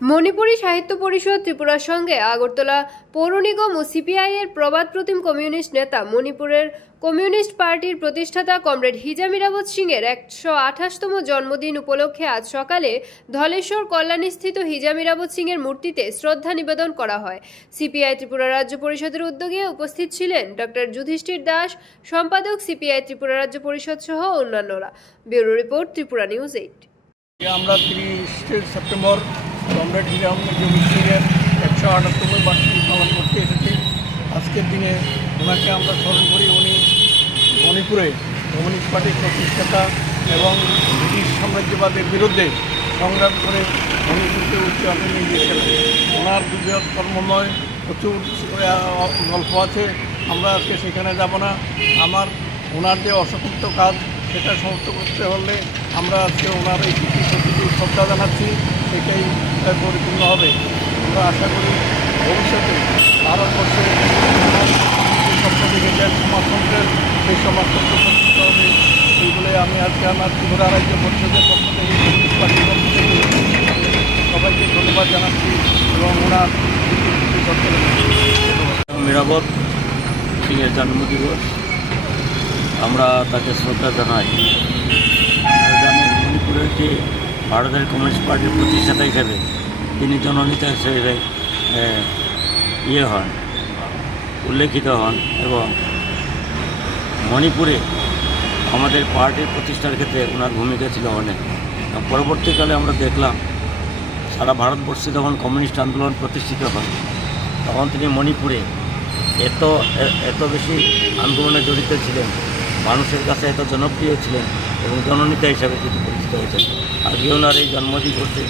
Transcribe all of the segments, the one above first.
মণিপুরী সাহিত্য পরিষদ ত্রিপুরার সঙ্গে আগরতলা পৌর নিগম ও সিপিআই এর প্রবাদ প্রতিম কমিউনিস্ট নেতা মণিপুরের কমিউনিস্ট পার্টির প্রতিষ্ঠাতা কমরেড হিজা মিরাবত সিং এর একশো আঠাশতম জন্মদিন উপলক্ষে আজ সকালে ধলেশ্বর কল্যাণীস্থিত হিজা মিরাবত সিং এর মূর্তিতে শ্রদ্ধা নিবেদন করা হয়। সিপিআই ত্রিপুরা রাজ্য পরিষদের উদ্যোগে উপস্থিত ছিলেন ডক্টর যুধিষ্ঠির দাস, সম্পাদক সিপিআই ত্রিপুরা রাজ্য পরিষদ সহ অন্যান্যরা। Bureau report Tripura news eight. আমরা তিরিশে সেপ্টেম্বর কমরেড হিরাম সিংয়ের একশো আটাত্তম বার্ষিকী পালন করতে এসেছি। আজকের দিনে ওনাকে আমরা স্মরণ করি, উনি মণিপুরে কমিউনিস্ট পার্টির প্রতিষ্ঠাতা এবং ব্রিটিশ সাম্রাজ্যবাদের বিরুদ্ধে সংগ্রাম করে মণিপুরকে উচ্চারণে নিয়ে গিয়েছিলেন ওনার বৃহৎ কর্মময়, প্রচুর গল্প আছে, আমরা আজকে সেখানে যাব না। আমার ওনার যে অসমাপ্ত কাজ সেটা সমস্ত করতে হলে আমরা আজকে ওনার এই প্রতিটি শ্রদ্ধা জানাচ্ছি, সেটাই পরিপূর্ণ হবে। আমরা আশা করি ভবিষ্যতে ভারতবর্ষে স্বপ্ন দেখেছেন সমাজতন্ত্রের সেই সমাজতন্ত্র প্রতিষ্ঠিত হবে এই বলে আমি আজকে আমার ত্রিপুরা রাজ্য পরিষদের পক্ষ থেকে কমিউনিস্ট পার্টির পক্ষ থেকে সবাইকে ধন্যবাদ জানাচ্ছি এবং ওনার মীরাবত সিংয়ের জন্মদিবস। আমরা তাকে শ্রদ্ধা জানাই। মণিপুরের যে ভারতের কমিউনিস্ট পার্টির প্রতিষ্ঠাতা হিসেবে তিনি জননেতা হিসেবে ইয়ে হন, উল্লেখিত হন এবং মণিপুরে আমাদের পার্টির প্রতিষ্ঠার ক্ষেত্রে ওনার ভূমিকা ছিল অনেক। পরবর্তীকালে আমরা দেখলাম, সারা ভারতবর্ষে যখন কমিউনিস্ট আন্দোলন প্রতিষ্ঠিত হয়, তখন তিনি মণিপুরে এত এত বেশি আন্দোলনে জড়িত ছিলেন। মানুষের কাছে এত জনপ্রিয় ছিলেন এবং জননেতা হিসাবে তিনি পরিচিত হয়েছেন আজকে ওনার এই জন্মদিন করতে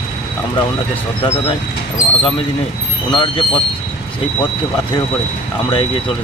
আমরা ওনাকে শ্রদ্ধা জানাই এবং আগামী দিনে ওনার যে পথ, সেই পথকে পাথেয় করে আমরা এগিয়ে চলে।